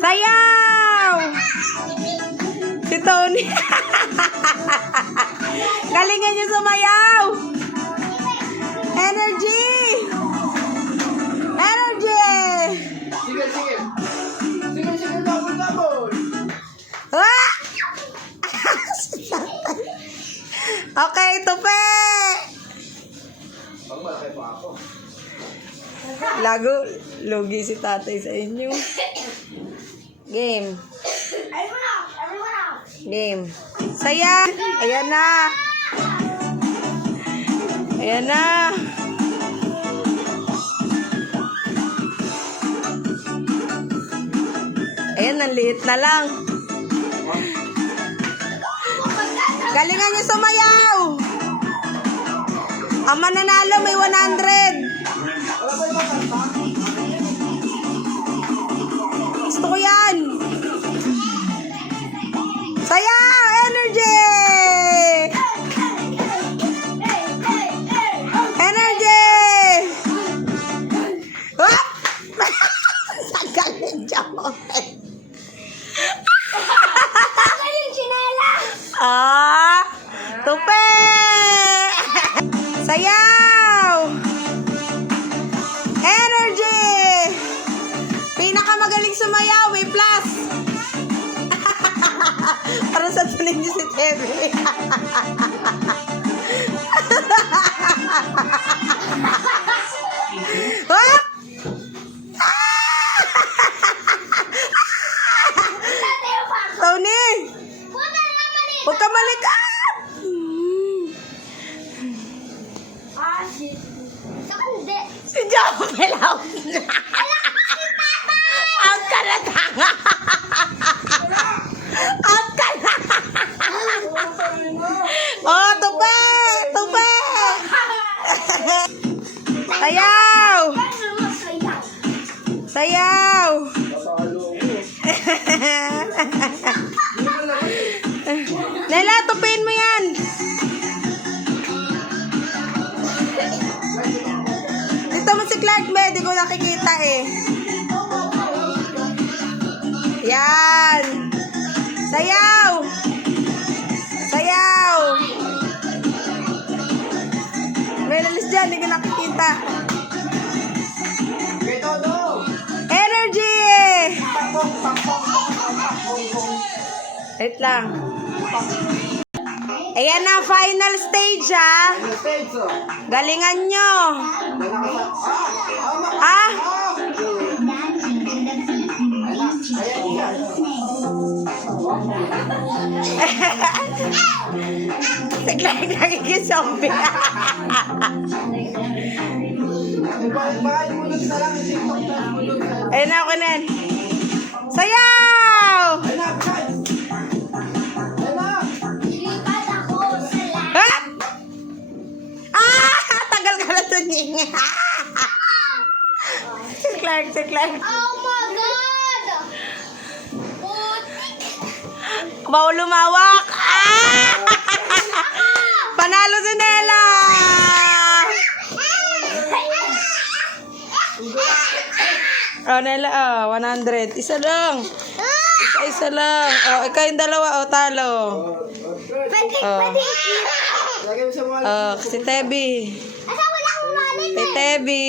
Sayaw! Si Tony. Galingan niyo sumayaw! Energy! Energy! Sige, sige. Sige, sige, double. Ah! Okay, tupi! Malaki pa ako. Lago, lugi si tatay sa inyo. Game. Game. Saya! Ayan na! Ayan na! Ayan, ang liit na lang. Galingan niyo sumayaw! Ang mananalo may 100. Wala pa yung kanta? Gusto ko yan! Sayaw! Energy! Energy! Wap! Sagaling joke. Ah! Tupi! Sayaw! Energy! Pinakamagaling sumayaw, may plus! Para sa tuloy niyo si Tebe. Hop! Tony! Huwag ka malikap! Si Jomel out na! Out ka na, tanga! Out ka na! Oh, tupi! Tupi! Sayaw! Sayaw! Natalo ko. Nela, tupin mo yan! Dito mo si Clark, be. Di ko nakikita eh. Yan! Sayaw! Sayaw! May lalis dyan, di ko nakikita. Okay, todo. Energy! Pakpong, pakpong, pakpong. Wait lang. Ayan na, final stage ha. Ano stage, oh? Galingan nyo. Ah! Ah? Ayan yan. Bigla yung nakikizombie. Baka mulod na lang. TikTok na mulod na lang. Ayun na ako na. Sayaw! Ayun na, guys. Ayun na. Ha? Ah! Tagal ka na tunying. Si Clark, si Clark. Bawal lumawak. Ah! Panalo si Nela. Oh, Nela, 100. Isa lang. Isa lang. Oh, ikaw yung dalawa. Oh, talo. Oh. Lagay mo sa mga... Oh, si Tebi. Kay Tebi.